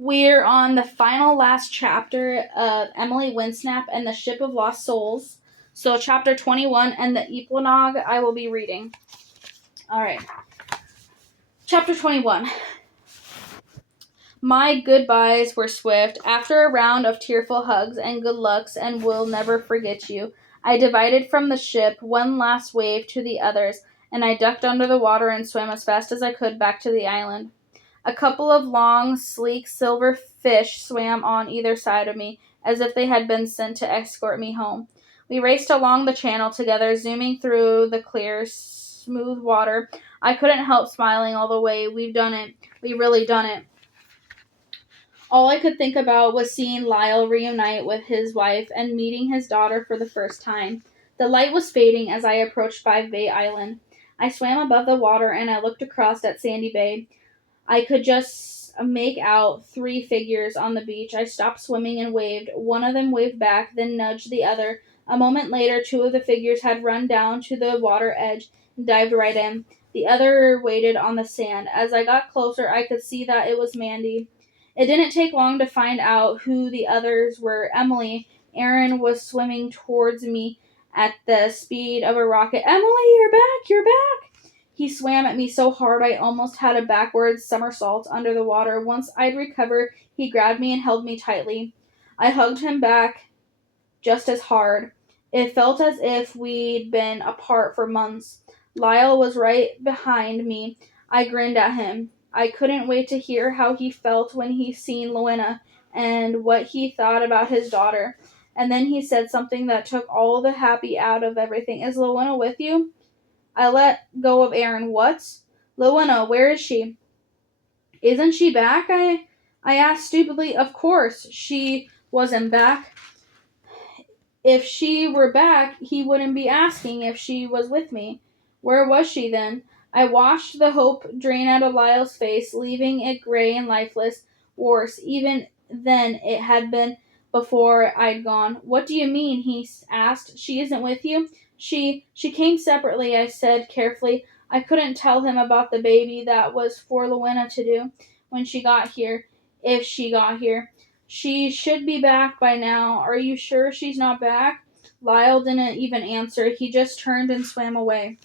We're on the last chapter of Emily Windsnap and the Ship of Lost Souls. So, chapter 21 and the Epilogue I will be reading. Alright. Chapter 21. My goodbyes were swift. After a round of tearful hugs and good lucks and will never forget you, I divided from the ship, one last wave to the others, and I ducked under the water and swam as fast as I could back to the island. A couple of long, sleek silver fish swam on either side of me, as if they had been sent to escort me home. We raced along the channel together, zooming through the clear, smooth water. I couldn't help smiling all the way. We've done it. We really done it. All I could think about was seeing Lyle reunite with his wife and meeting his daughter for the first time. The light was fading as I approached Five Bay Island. I swam above the water and I looked across at Sandy Bay. I could just make out three figures on the beach. I stopped swimming and waved. One of them waved back, then nudged the other. A moment later, two of the figures had run down to the water edge and dived right in. The other waited on the sand. As I got closer, I could see that it was Mandy. It didn't take long to find out who the others were. Emily. Aaron was swimming towards me at the speed of a rocket. Emily, you're back! You're back! He swam at me so hard I almost had a backwards somersault under the water. Once I'd recovered, he grabbed me and held me tightly. I hugged him back just as hard. It felt as if we'd been apart for months. Lyle was right behind me. I grinned at him. I couldn't wait to hear how he felt when he seen Lowena and what he thought about his daughter. And then he said something that took all the happy out of everything. Is Lowena with you? I let go of Aaron. What? Lowena, where is she? Isn't she back? I asked stupidly. Of course she wasn't back. If she were back, he wouldn't be asking if she was with me. Where was she then? I watched the hope drain out of Lyle's face, leaving it gray and lifeless. Worse, even then it had been before I'd gone. What do you mean? He asked. She isn't with you? She came separately, I said carefully. I couldn't tell him about the baby. That was for Lowena to do when she got here, if she got here. She should be back by now. Are you sure she's not back? Lyle didn't even answer. He just turned and swam away.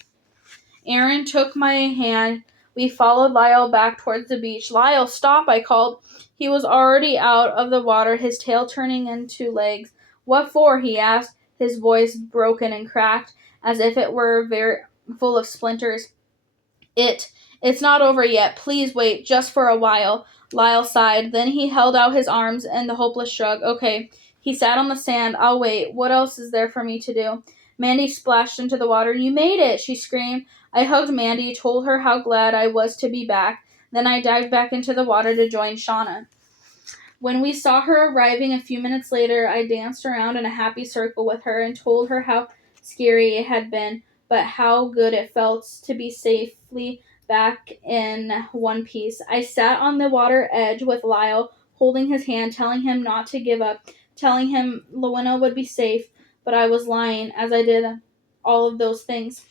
Aaron took my hand. We followed Lyle back towards the beach. Lyle, stop, I called. He was already out of the water, his tail turning into legs. What for? He asked, his voice broken and cracked, as if it were very full of splinters. It's not over yet. Please wait, just for a while. Lyle sighed. Then he held out his arms in the hopeless shrug. Okay. He sat on the sand. I'll wait. What else is there for me to do? Mandy splashed into the water. You made it, she screamed. I hugged Mandy, told her how glad I was to be back. Then I dived back into the water to join Shauna. When we saw her arriving a few minutes later, I danced around in a happy circle with her and told her how scary it had been, but how good it felt to be safely back in one piece. I sat on the water edge with Lyle, holding his hand, telling him not to give up, telling him Lowena would be safe, but I was lying, as I did all of those things.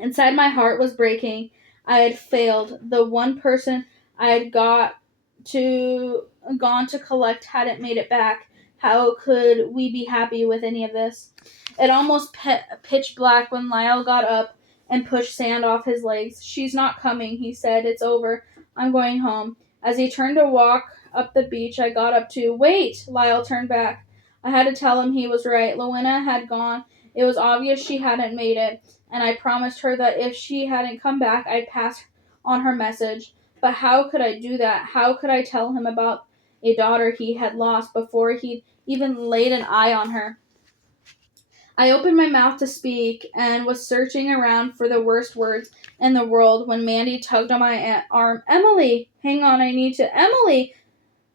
Inside my heart was breaking. I had failed. The one person I had gone to collect hadn't made it back. How could we be happy with any of this? It almost pitch black when Lyle got up and pushed sand off his legs. She's not coming, he said. It's over. I'm going home. As he turned to walk up the beach, I got up too. Wait! Lyle turned back. I had to tell him he was right. Lowena had gone. It was obvious she hadn't made it, and I promised her that if she hadn't come back, I'd pass on her message. But how could I do that? How could I tell him about a daughter he had lost before he'd even laid an eye on her? I opened my mouth to speak and was searching around for the worst words in the world when Mandy tugged on my arm. Emily! Hang on, I need to... Emily!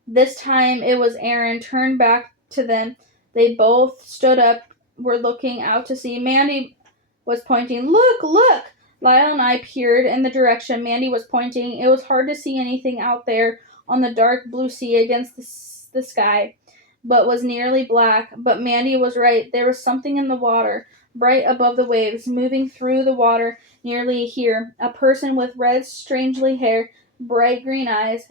This time it was Aaron. Turned back to them. They both stood up, were looking out to sea. Mandy was pointing. Look, look! Lyle and I peered in the direction Mandy was pointing. It was hard to see anything out there on the dark blue sea against the sky, but was nearly black. But Mandy was right. There was something in the water, bright above the waves, moving through the water nearly here. A person with red, strangely hair, bright green eyes.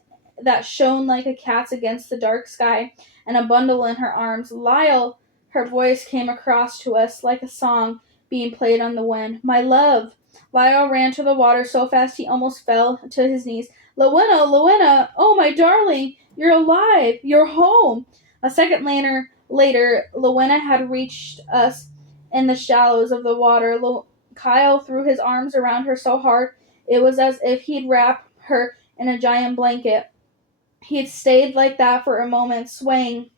that shone like a cat's against the dark sky, and a bundle in her arms. Lyle, her voice came across to us like a song being played on the wind. My love! Lyle ran to the water so fast he almost fell to his knees. Lowena, oh my darling, you're alive, you're home. A second later, Lowena had reached us in the shallows of the water. Kyle threw his arms around her so hard it was as if he'd wrap her in a giant blanket. He'd stayed like that for a moment, swaying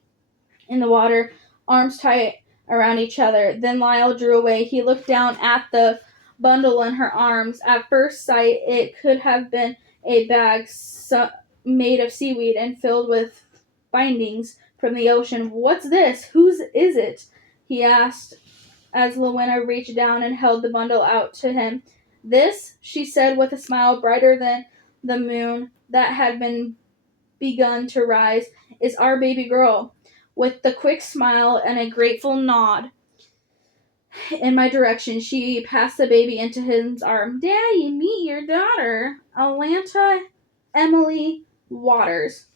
in the water, arms tight around each other. Then Lyle drew away. He looked down at the bundle in her arms. At first sight, it could have been a bag made of seaweed and filled with bindings from the ocean. What's this? Whose is it? He asked as Lowena reached down and held the bundle out to him. This, she said with a smile brighter than the moon that had begun to rise, is our baby girl. With the quick smile and a grateful nod in my direction, she passed the baby into his arm. Daddy, meet your daughter, Atlanta Emily Waters.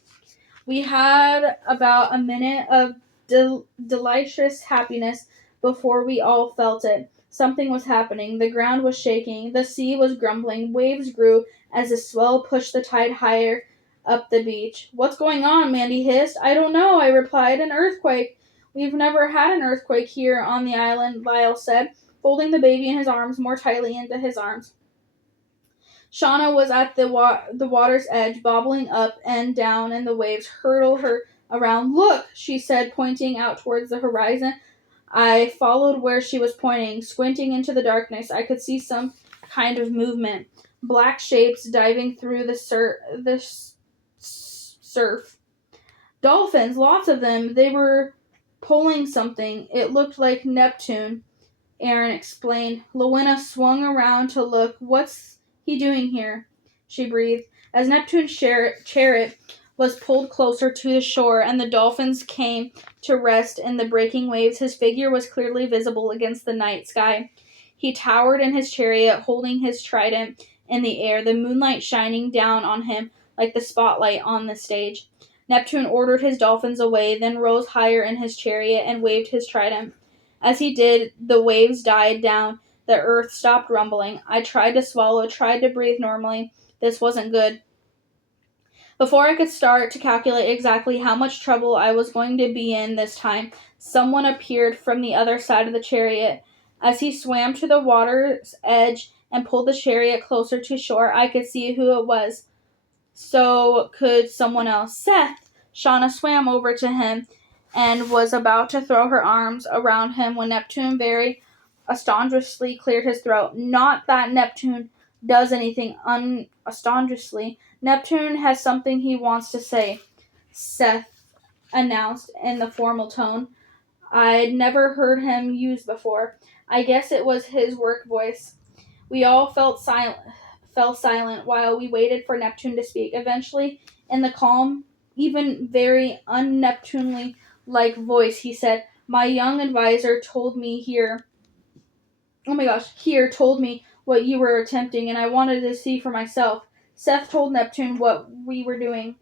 We had about a minute of delicious happiness before we all felt it. Something was happening. The ground was shaking. The sea was grumbling. Waves grew as the swell pushed the tide higher up the beach. What's going on? Mandy hissed. I don't know, I replied. An earthquake. We've never had an earthquake here on the island, Lyle said, folding the baby in his arms more tightly into his arms. Shauna was at the water's edge, bobbling up and down, and the waves hurtled her around. Look, she said, pointing out towards the horizon. I followed where she was pointing. Squinting into the darkness, I could see some kind of movement. Black shapes diving through the surf. Dolphins, lots of them. They were pulling something. It looked like Neptune, Aaron explained. Lowena swung around to look. What's he doing here? She breathed. As Neptune's chariot was pulled closer to the shore and the dolphins came to rest in the breaking waves, his figure was clearly visible against the night sky. He towered in his chariot, holding his trident in the air, the moonlight shining down on him like the spotlight on the stage. Neptune ordered his dolphins away, then rose higher in his chariot and waved his trident. As he did, the waves died down. The earth stopped rumbling. I tried to swallow, tried to breathe normally. This wasn't good. Before I could start to calculate exactly how much trouble I was going to be in this time, someone appeared from the other side of the chariot. As he swam to the water's edge and pulled the chariot closer to shore, I could see who it was. So could someone else. Seth! Shauna swam over to him and was about to throw her arms around him when Neptune very astonished cleared his throat. Not that Neptune does anything astonished. Neptune has something he wants to say, Seth announced in the formal tone I'd never heard him use before. I guess it was his work voice. We all fell silent while we waited for Neptune to speak. Eventually, in the calm, even very un-Neptune-like voice, he said, My young advisor told me here told me what you were attempting, and I wanted to see for myself. Seth told Neptune what we were doing.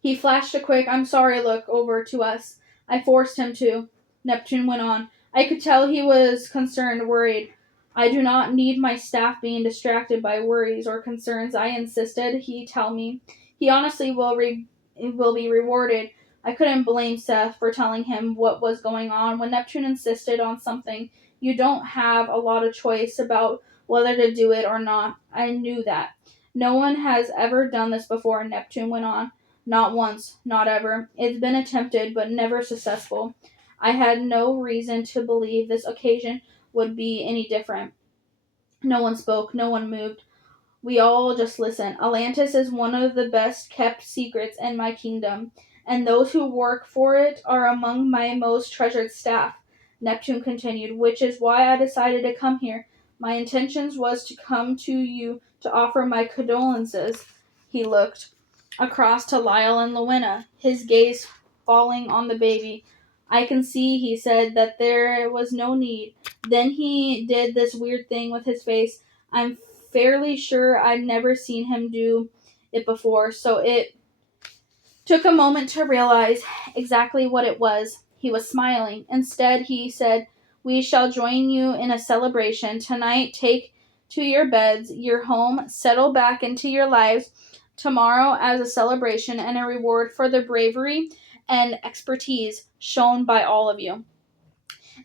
He flashed a quick, I'm sorry look over to us. I forced him to. Neptune went on. I could tell he was concerned, worried. I do not need my staff being distracted by worries or concerns, I insisted. He tell me. He honestly will be rewarded. I couldn't blame Seth for telling him what was going on. When Neptune insisted on something, you don't have a lot of choice about whether to do it or not. I knew that. No one has ever done this before, Neptune went on. Not once, not ever. It's been attempted, but never successful. I had no reason to believe this occasion would be any different. No one spoke, no one moved. We all just listened. Atlantis is one of the best kept secrets in my kingdom, and those who work for it are among my most treasured staff, Neptune continued, which is why I decided to come here. My intentions was to come to you to offer my condolences. He looked across to Lyle and Lowena, his gaze falling on the baby. I can see, he said, that there was no need. Then he did this weird thing with his face. I'm fairly sure I'd never seen him do it before, so it took a moment to realize exactly what it was. He was smiling. Instead, he said, "We shall join you in a celebration. Tonight, take to your beds, your home, settle back into your lives. Tomorrow, as a celebration and a reward for the bravery and expertise shown by all of you."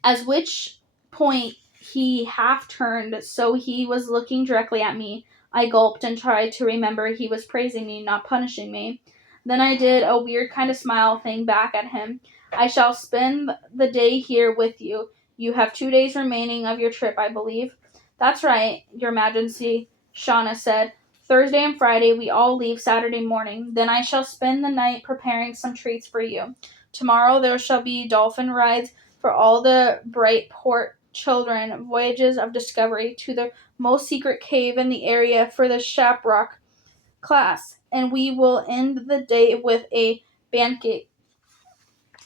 At which point he half turned so he was looking directly at me. I gulped and tried to remember he was praising me, not punishing me. Then I did a weird kind of smile thing back at him. "I shall spend the day here with you. You have 2 days remaining of your trip, I believe." "That's right, Your Majesty," Shauna said. "Thursday and Friday we all leave Saturday morning. Then I shall spend the night preparing some treats for you. Tomorrow there shall be dolphin rides for all the Brightport children, voyages of discovery to the most secret cave in the area for the Shaprock class, and we will end the day with a banquet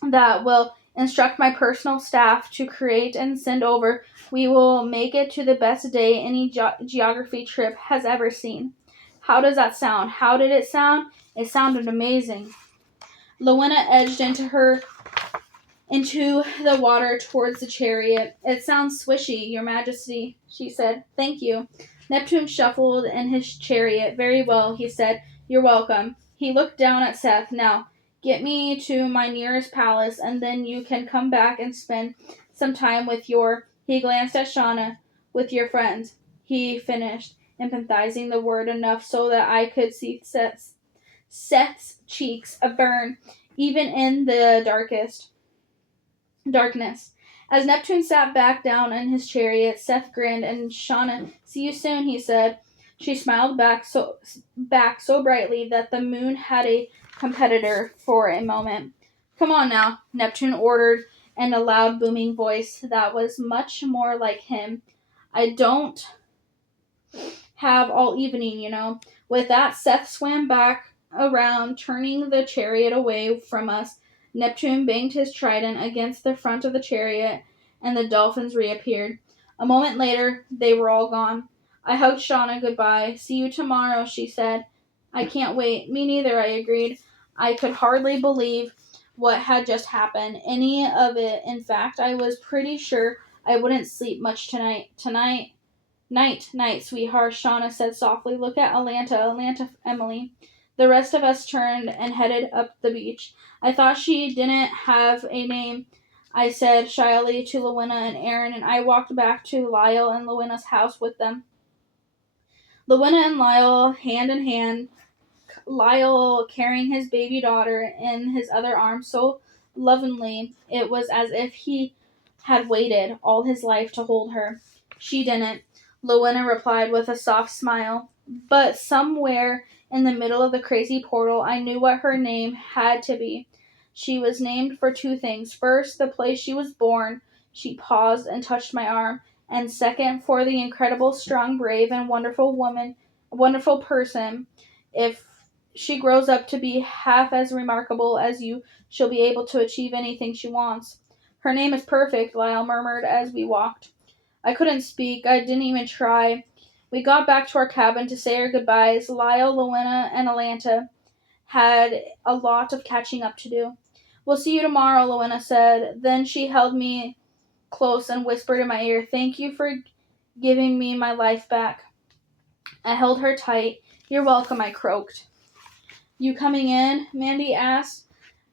that will instruct my personal staff to create and send over. We will make it to the best day any geography trip has ever seen." How does that sound? How did it sound? It sounded amazing. Lowena edged into the water towards the chariot. "It sounds swishy, Your Majesty," she said. "Thank you." Neptune shuffled in his chariot. "Very well," he said. "You're welcome." He looked down at Seth. "Now, get me to my nearest palace, and then you can come back and spend some time with he glanced at Shauna, "with your friends," he finished, emphasizing the word enough so that I could see Seth's cheeks burn, even in the darkness. As Neptune sat back down in his chariot, Seth grinned, and "Shauna, see you soon," he said. She smiled back so brightly that the moon had a competitor for a moment. "Come on now," Neptune ordered in a loud booming voice that was much more like him. "I don't have all evening, you know." With that, Seth swam back around, turning the chariot away from us. Neptune banged his trident against the front of the chariot, and the dolphins reappeared. A moment later, they were all gone. I hugged Shauna goodbye. "See you tomorrow," she said. "I can't wait." "Me neither," I agreed. I could hardly believe what had just happened. Any of it. In fact, I was pretty sure I wouldn't sleep much tonight. Night, sweetheart," Shauna said softly. "Look at Atlanta, Emily." The rest of us turned and headed up the beach. "I thought she didn't have a name," I said shyly to Lowena and Aaron, and I walked back to Lyle and Lowena's house with them. Lowena and Lyle hand in hand, Lyle carrying his baby daughter in his other arm so lovingly it was as if he had waited all his life to hold her. "She didn't," Lowena replied with a soft smile. "But somewhere in the middle of the crazy portal, I knew what her name had to be. She was named for 2 things. First, the place she was born," she paused and touched my arm, "and second, for the incredible, strong, brave, and wonderful person. If she grows up to be half as remarkable as you, she'll be able to achieve anything she wants." "Her name is perfect," Lyle murmured as we walked. I couldn't speak. I didn't even try. We got back to our cabin to say our goodbyes. Lyle, Lowena, and Atlanta had a lot of catching up to do. "We'll see you tomorrow," Lowena said. Then she held me close and whispered in my ear, "Thank you for giving me my life back." I held her tight. "You're welcome," I croaked. "You coming in?" Mandy asked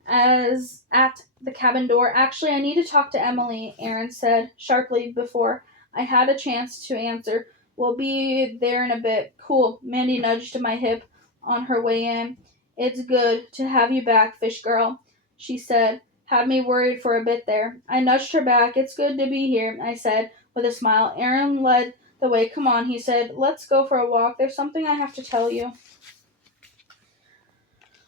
as at the cabin door. "Actually, I need to talk to Emily," Aaron said sharply before I had a chance to answer. "We'll be there in a bit." "Cool." Mandy nudged my hip on her way in. "It's good to have you back, fish girl," she said. "Had me worried for a bit there." I nudged her back. "It's good to be here," I said with a smile. Aaron led the way. "Come on," he said. "Let's go for a walk. There's something I have to tell you."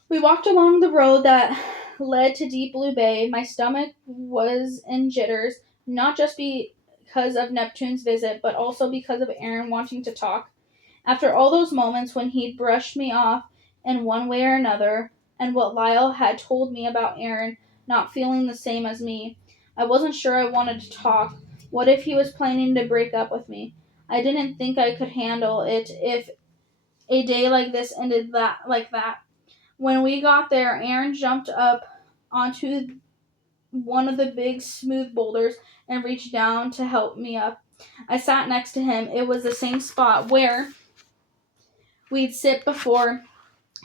We walked along the road that led to Deep Blue Bay. My stomach was in jitters, not just because of Neptune's visit, but also because of Aaron wanting to talk. After all those moments when he'd brushed me off in one way or another, and what Lyle had told me about Aaron not feeling the same as me, I wasn't sure I wanted to talk. What if he was planning to break up with me? I didn't think I could handle it if A day like this ended like that. When we got there, Aaron jumped up onto one of the big smooth boulders and reached down to help me up. I sat next to him. It was the same spot where we'd sit before,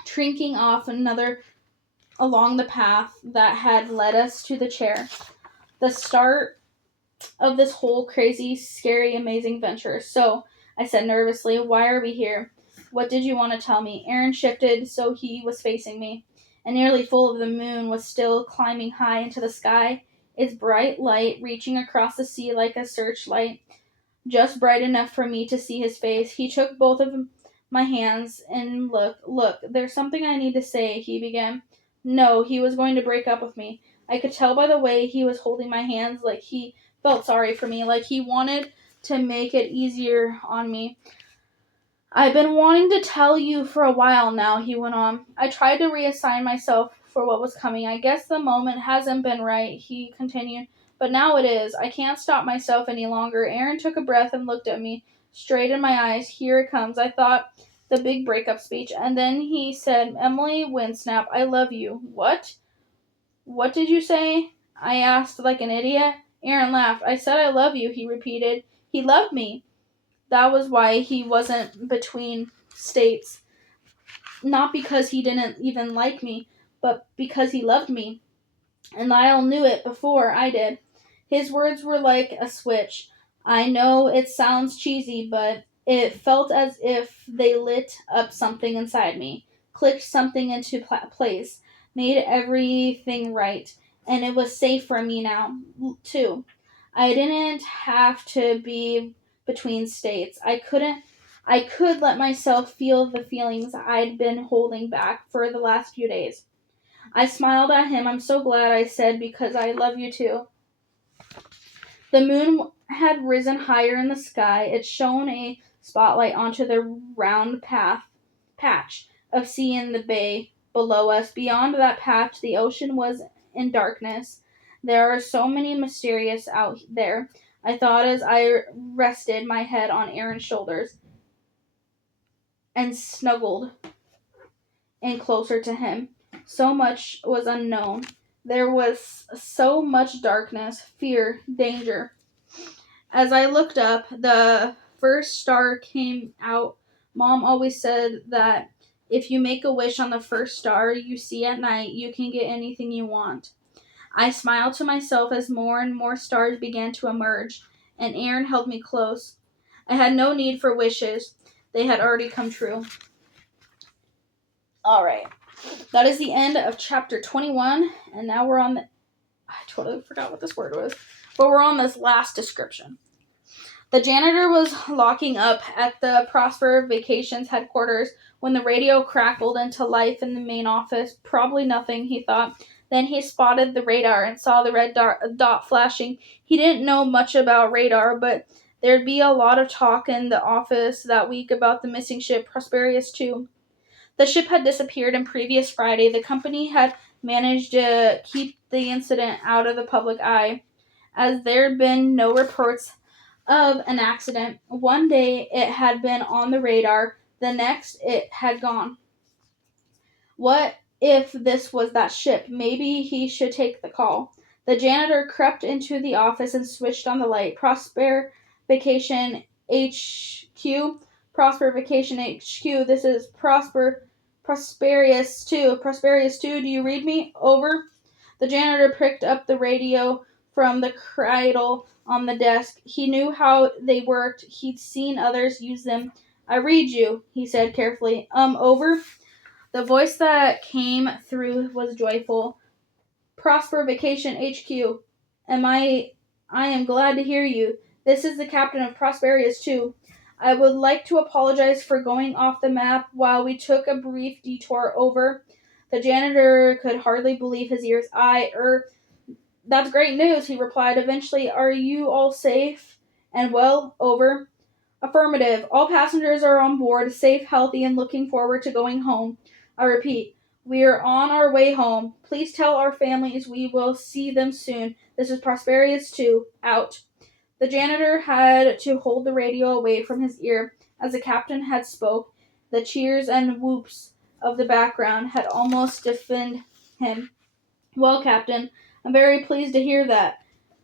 trinking off another along the path that had led us to the chair. The start of this whole crazy, scary, amazing venture. So, I said nervously, why are we here? What did you want to tell me? Aaron shifted so he was facing me, and nearly full of the moon was still climbing high into the sky, its bright light reaching across the sea like a searchlight, just bright enough for me to see his face. He took both of my hands and look, there's something I need to say, he began. No, he was going to break up with me. I could tell by the way he was holding my hands, like he felt sorry for me, like he wanted to make it easier on me. I've been wanting to tell you for a while now, he went on. I tried to reassign myself for what was coming. I guess the moment hasn't been right, he continued, but now it is. I can't stop myself any longer. Aaron took a breath and looked at me, straight in my eyes. Here it comes. I thought the big breakup speech, and then he said, Emily Windsnap, I love you. What? What did you say? I asked like an idiot. Aaron laughed. I said I love you, he repeated. He loved me. That was why he wasn't between states. Not because he didn't even like me, but because he loved me. And Lyle knew it before I did. His words were like a switch. I know it sounds cheesy, but it felt as if they lit up something inside me, clicked something into place, made everything right, and it was safe for me now, too. I didn't have to be between states. I could let myself feel the feelings I'd been holding back for the last few days. I smiled at him. I'm so glad, I said, because I love you too. The moon had risen higher in the sky. It shone a spotlight onto the round patch of sea in the bay below us. Beyond that patch, the ocean was in darkness. There are so many mysterious out there, I thought as I rested my head on Aaron's shoulders and snuggled in closer to him. So much was unknown. There was so much darkness, fear, danger. As I looked up, the first star came out. Mom always said that if you make a wish on the first star you see at night, you can get anything you want. I smiled to myself as more and more stars began to emerge, and Aaron held me close. I had no need for wishes. They had already come true. Alright. That is the end of chapter 21, and now we're on the... I totally forgot what this word was. But we're on this last description. The janitor was locking up at the Prosper Vacations headquarters when the radio crackled into life in the main office. Probably nothing, he thought. Then he spotted the radar and saw the red dot flashing. He didn't know much about radar, but there'd be a lot of talk in the office that week about the missing ship, Prosperius 2. The ship had disappeared on previous Friday. The company had managed to keep the incident out of the public eye, as there'd been no reports of an accident. One day it had been on the radar, the next it had gone. What if this was that ship? Maybe he should take the call. The janitor crept into the office and switched on the light. Prosper Vacation HQ. Prosper Vacation HQ. This is Prosperius 2. Prosperius 2, do you read me? Over. The janitor picked up the radio from the cradle on the desk. He knew how they worked. He'd seen others use them. I read you, he said carefully. Over. The voice that came through was joyful. Prosper Vacation HQ. I am glad to hear you. This is the captain of Prosperius 2. I would like to apologize for going off the map while we took a brief detour. Over. The janitor could hardly believe his ears. That's great news, he replied. Eventually, are you all safe and well? Over. Affirmative. All passengers are on board, safe, healthy, and looking forward to going home. I repeat, we are on our way home. Please tell our families we will see them soon. This is Prosperius 2. Out. The janitor had to hold the radio away from his ear as the captain had spoke, The cheers and whoops of the background had almost deafened him. "Well, Captain, I'm very pleased to hear that,"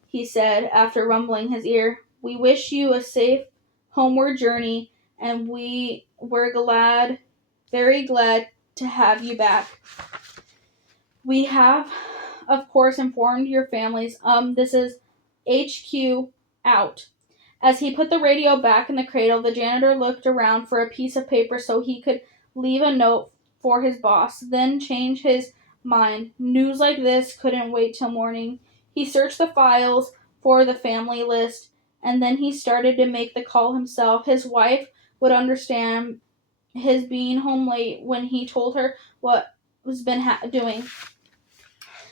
he said, after rumbling his ear. "We wish you a safe homeward journey, and we were very glad to have you back. We have, of course, informed your families. This is HQ out." As he put the radio back in the cradle, the janitor looked around for a piece of paper so he could leave a note for his boss, then change his mind. News like this couldn't wait till morning. He searched the files for the family list, and then he started to make the call himself. His wife would understand his being home late when he told her what was been doing.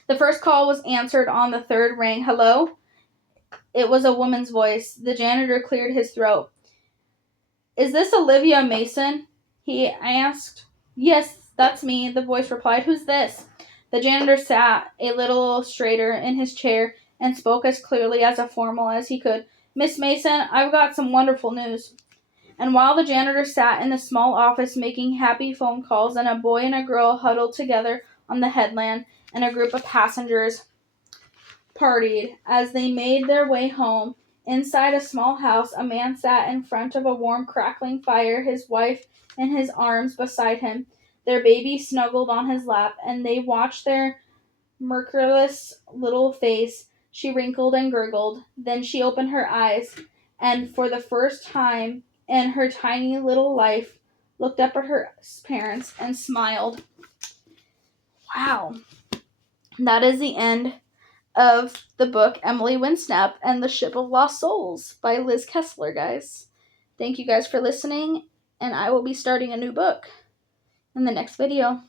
The first call was answered on the third ring. "Hello?" It was a woman's voice. The janitor cleared his throat. "Is this Olivia Mason?" he asked. "Yes, that's me," the voice replied. "Who's this?" The janitor sat a little straighter in his chair and spoke as clearly as formal as he could. "Miss Mason, I've got some wonderful news." And while the janitor sat in the small office making happy phone calls, and a boy and a girl huddled together on the headland, and a group of passengers partied as they made their way home. Inside a small house, a man sat in front of a warm, crackling fire, his wife in his arms beside him, their baby snuggled on his lap, and they watched their merciless little face. She wrinkled and gurgled. Then she opened her eyes, and for the first time in her tiny little life, looked up at her parents and smiled. Wow. That is the end of the book Emily Windsnap and the Ship of Lost Souls by Liz Kessler, guys. Thank you guys for listening, and I will be starting a new book in the next video.